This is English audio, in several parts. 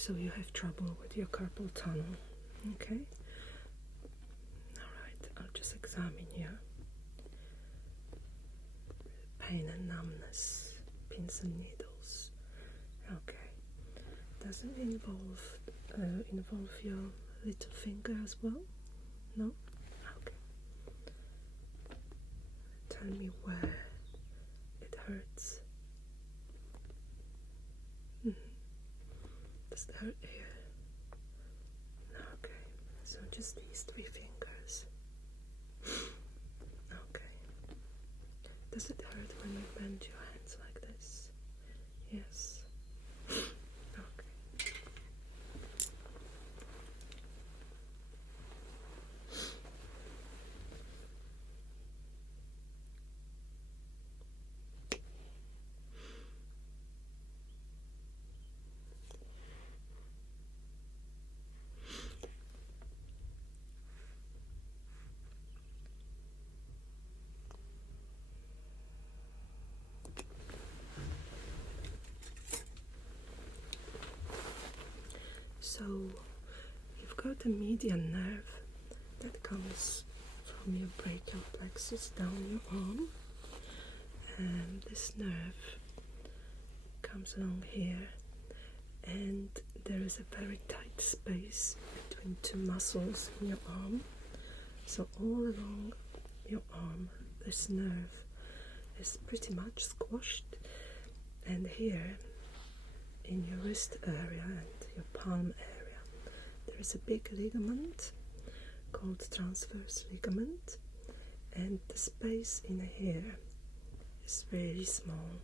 So you have trouble with your carpal tunnel, okay? Alright, I'll just examine you. Pain and numbness, pins and needles. Okay. Does it involve your little finger as well? No? Okay. Tell me where it hurts. Does it hurt here? Okay. So just these 3 fingers. Okay. Does it hurt when you bend your hands like this? Yes. Okay. So you've got a median nerve that comes from your brachial plexus down your arm, and this nerve comes along here, and there is a very tight space between 2 muscles in your arm. So all along your arm, this nerve is pretty much squashed, and here in your wrist area and your palm area, there is a big ligament called transverse ligament, and the space in here is really small,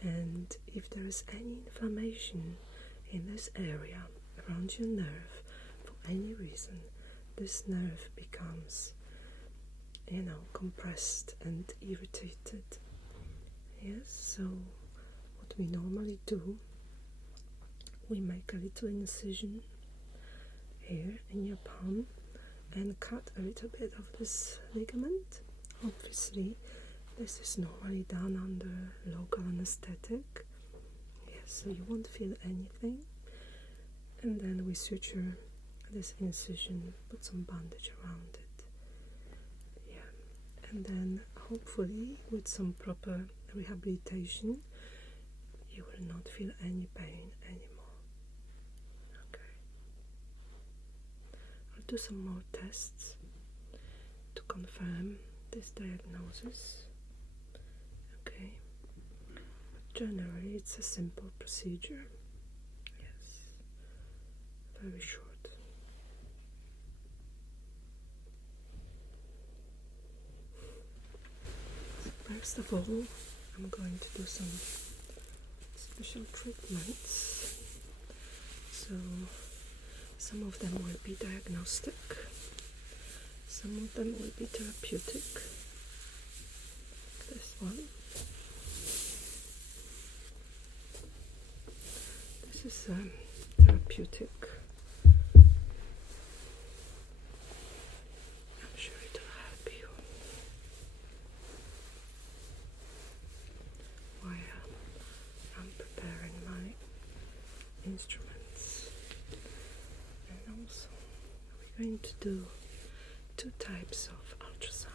and if there is any inflammation in this area around your nerve for any reason, this nerve becomes, compressed and irritated. Yes, so what we normally do, we make a little incision here in your palm and cut a little bit of this ligament. Obviously, this is normally done under local anesthetic. Yes, so you won't feel anything. And then we suture this incision, put some bandage around it. Yeah, and then hopefully with some proper rehabilitation, you will not feel any pain anymore. I'll do some more tests to confirm this diagnosis. Okay, but generally it's a simple procedure. Yes, very short. First of all, I'm going to do some special treatments. So some of them will be diagnostic, some of them will be therapeutic. This one. This is therapeutic. I'm sure it will help you while I'm preparing my instruments. And also, we're going to do 2 types of ultrasound.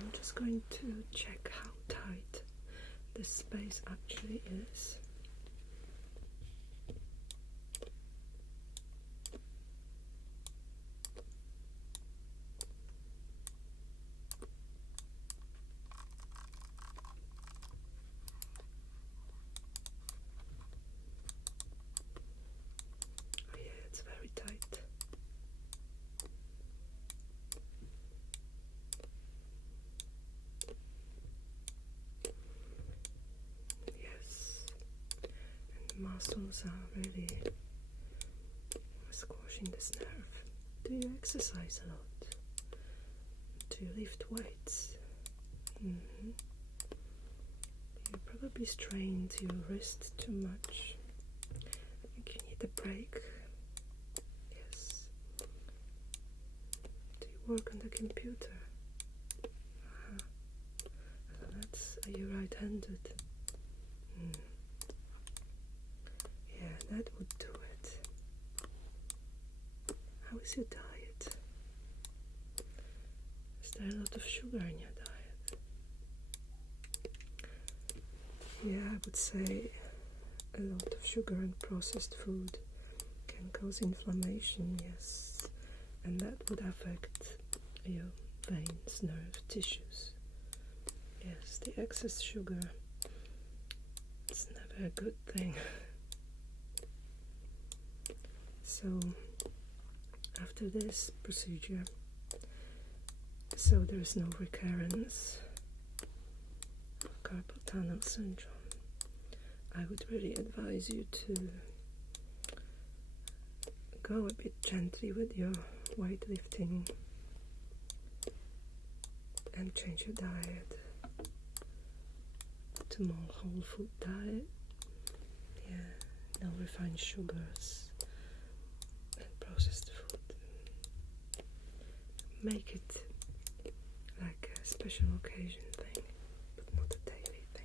I'm just going to check how tight this space actually is. Oh yeah, it's very tight. last ones are really squashing this nerve. Do you exercise a lot? Do you lift weights? You probably strained your wrist too much. I think you need a break. Yes. Do you work on the computer? Are you right-handed? Yeah, that would do it. How is your diet? Is there a lot of sugar in your diet? Yeah, I would say a lot of sugar and processed food can cause inflammation, yes, and that would affect your veins, nerve tissues. Yes, the excess sugar is never a good thing. So, after this procedure, so there is no recurrence of carpal tunnel syndrome, I would really advise you to go a bit gently with your weightlifting and change your diet to more whole food diet. Yeah, no refined sugars and processed food. Make it like a special occasion thing, but not a daily thing.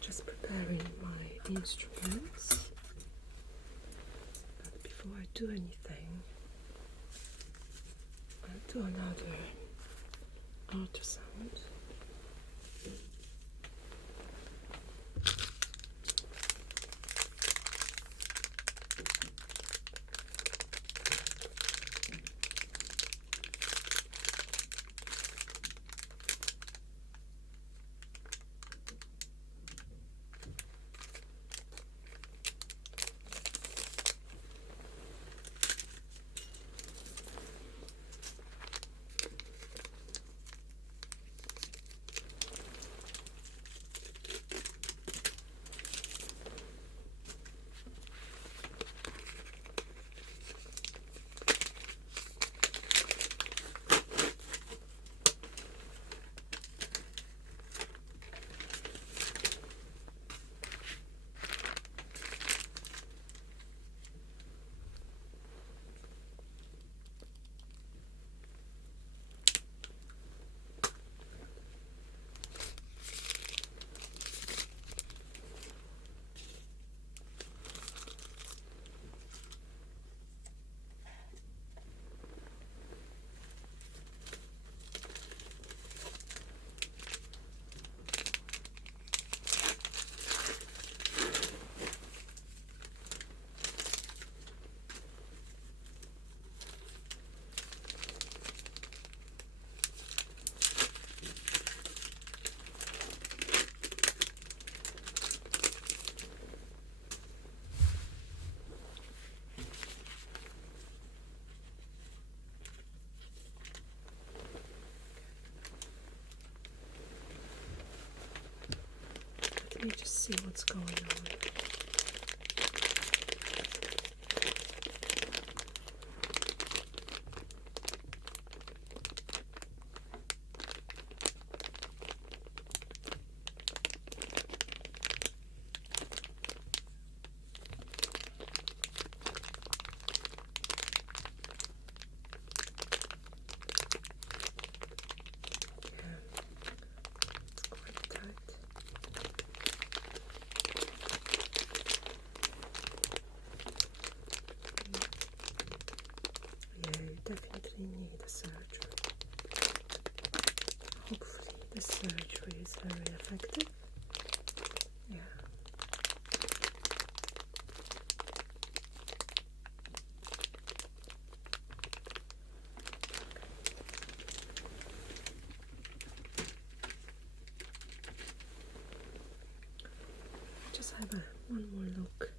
Just preparing my instruments, but before I do anything, I'll do another ultrasound. Let me just see what's going on. this surgery is very effective. Yeah. Just have one more look.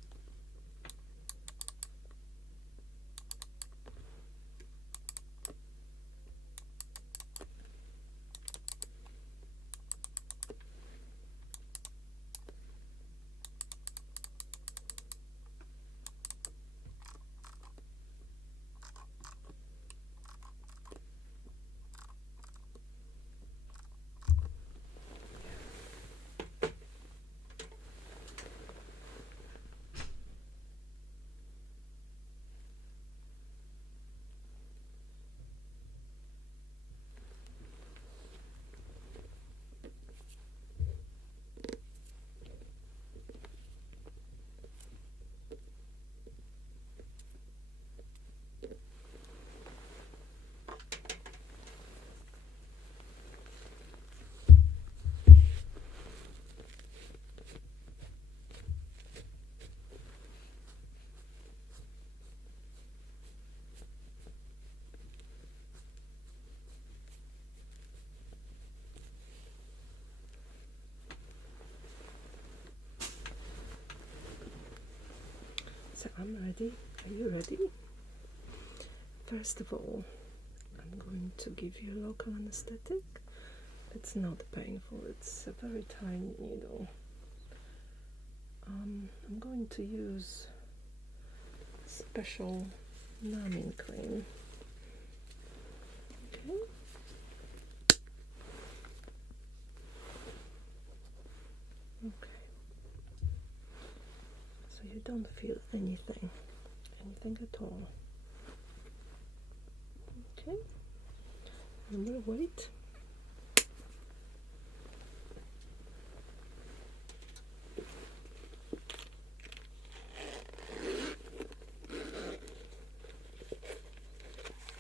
So I'm ready. Are you ready? First of all, I'm going to give you local anesthetic. It's not painful, it's a very tiny needle. I'm going to use a special numbing cream. Okay. Okay. So you don't feel anything at all. Okay. And we'll wait.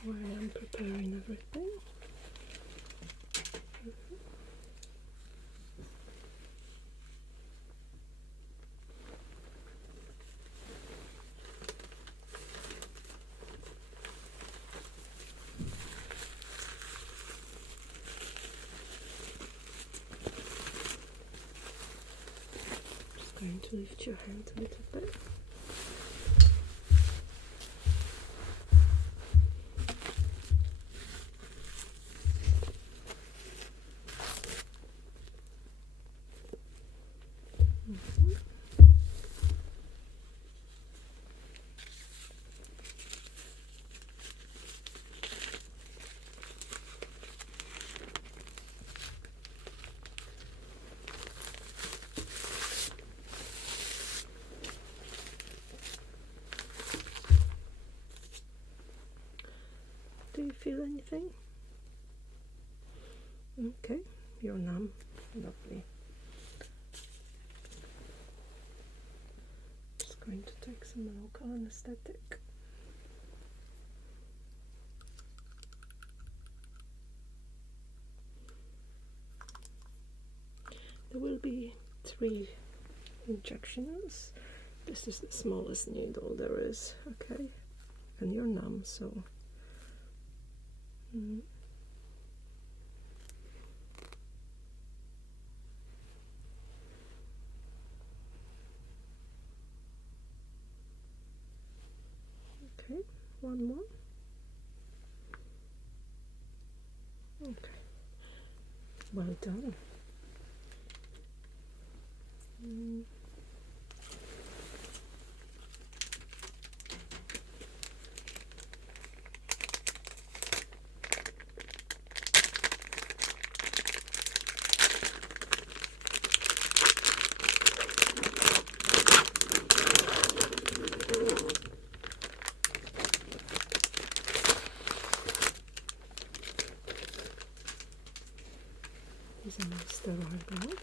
While I'm preparing everything. Just going to lift your hand a little bit. Do you feel anything? Okay, you're numb. Lovely. Just going to take some local anesthetic. There will be 3 injections. This is the smallest needle there is, okay? And you're numb, so okay, one more. Okay, well done. These are my sterile gloves.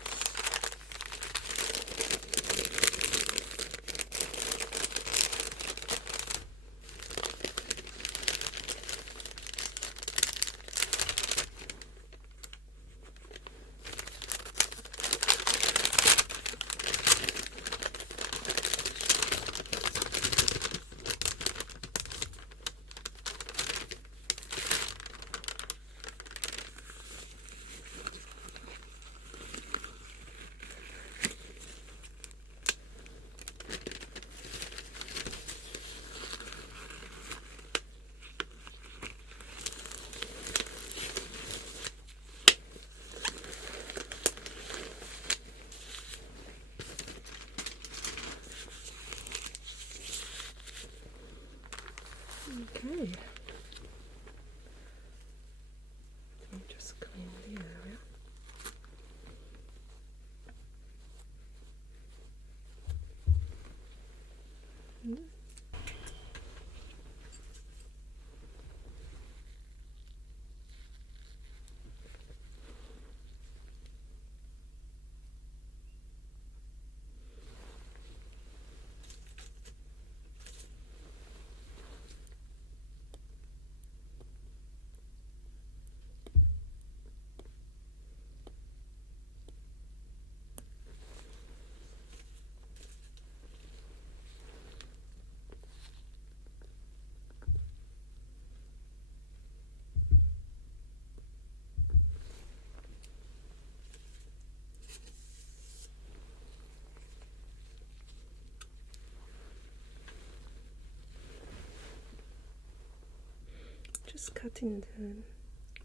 Just cutting the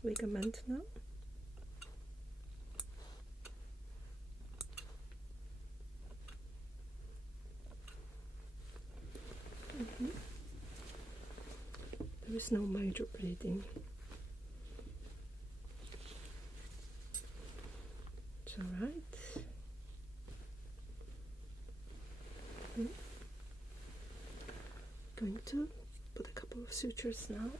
ligament now. There is no major bleeding. It's alright. Going to put a couple of sutures now.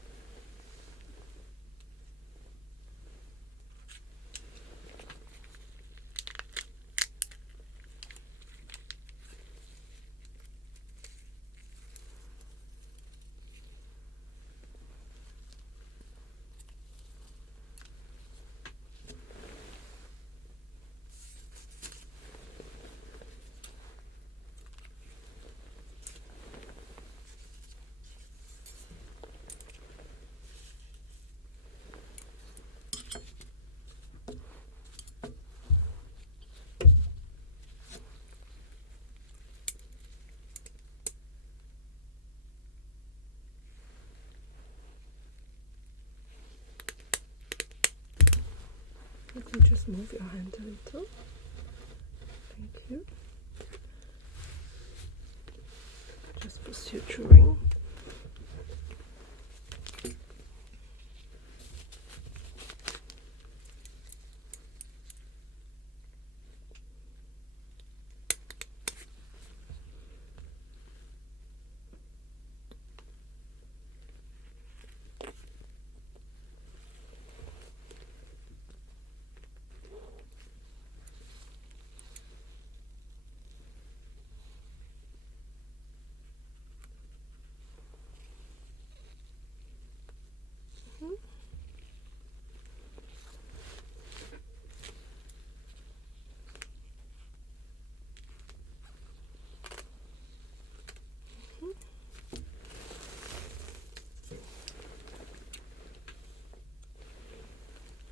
You can just move your hand a little. Thank you. Just for suturing.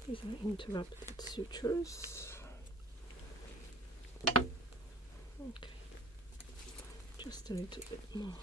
These are interrupted sutures. Okay, just a little bit more.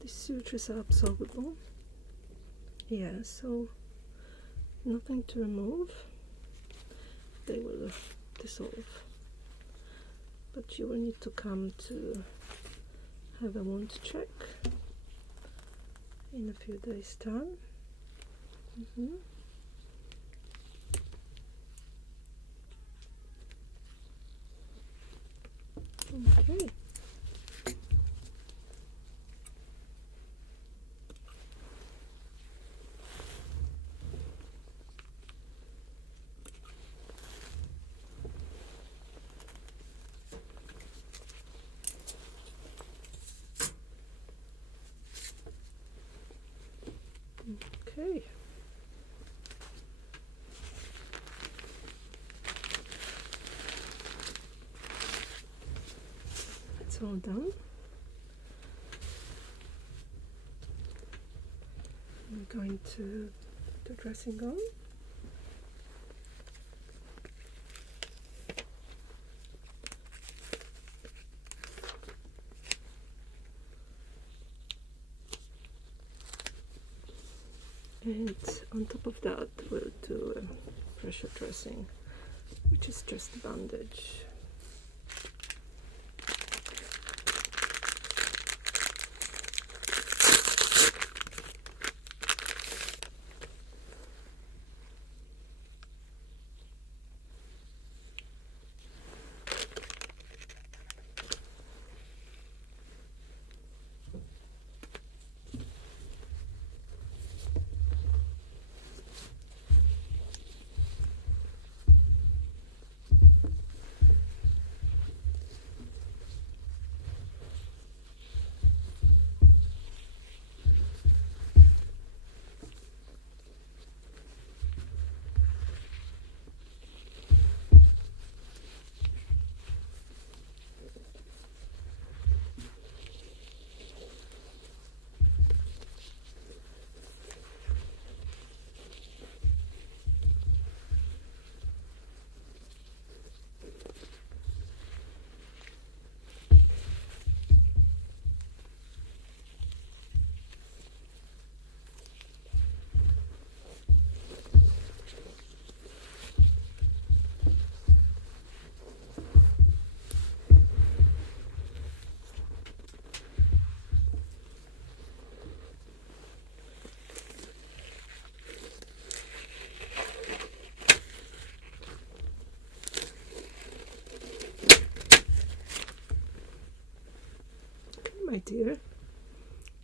These sutures are absorbable. Yeah, so nothing to remove. They will dissolve. But you will need to come to have a wound check in a few days' time. Okay. Okay. That's all done. I'm going to put the dressing on. And on top of that, we'll do a pressure dressing, which is just a bandage.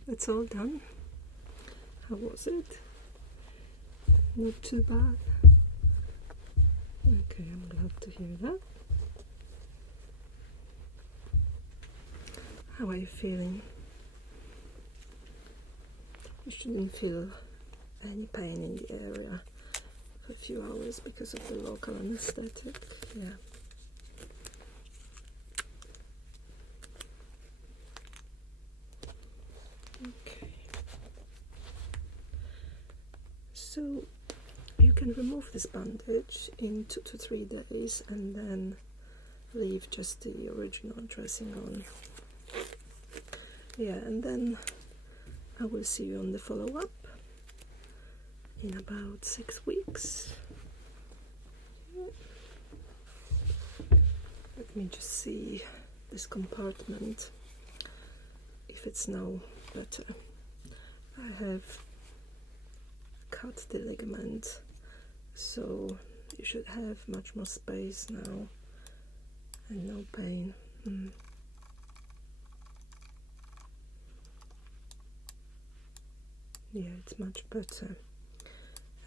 it's all done. How was it? Not too bad. Okay, I'm glad to hear that. How are you feeling? You shouldn't feel any pain in the area for a few hours because of the local anesthetic. Yeah. Okay. So you can remove this bandage in 2 to 3 days and then leave just the original dressing on. Yeah, and then I will see you on the follow-up in about 6 weeks. Let me just see this compartment, if it's now better. I have cut the ligament, so you should have much more space now and no pain. Yeah, it's much better,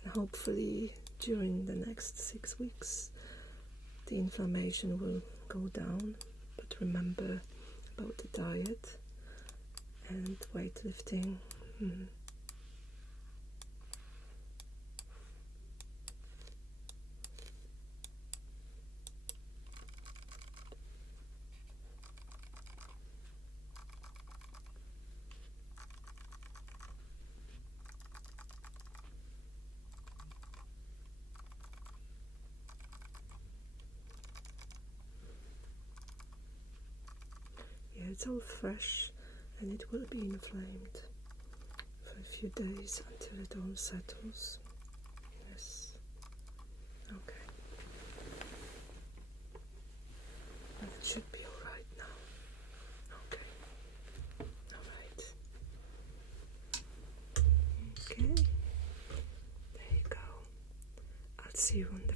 and hopefully during the next 6 weeks the inflammation will go down. But remember about the diet and weightlifting. Yeah, it's all fresh and it will be inflamed for a few days until it all settles. Yes. Okay. But it should be alright now. Okay. Alright. Okay. There you go. I'll see you on the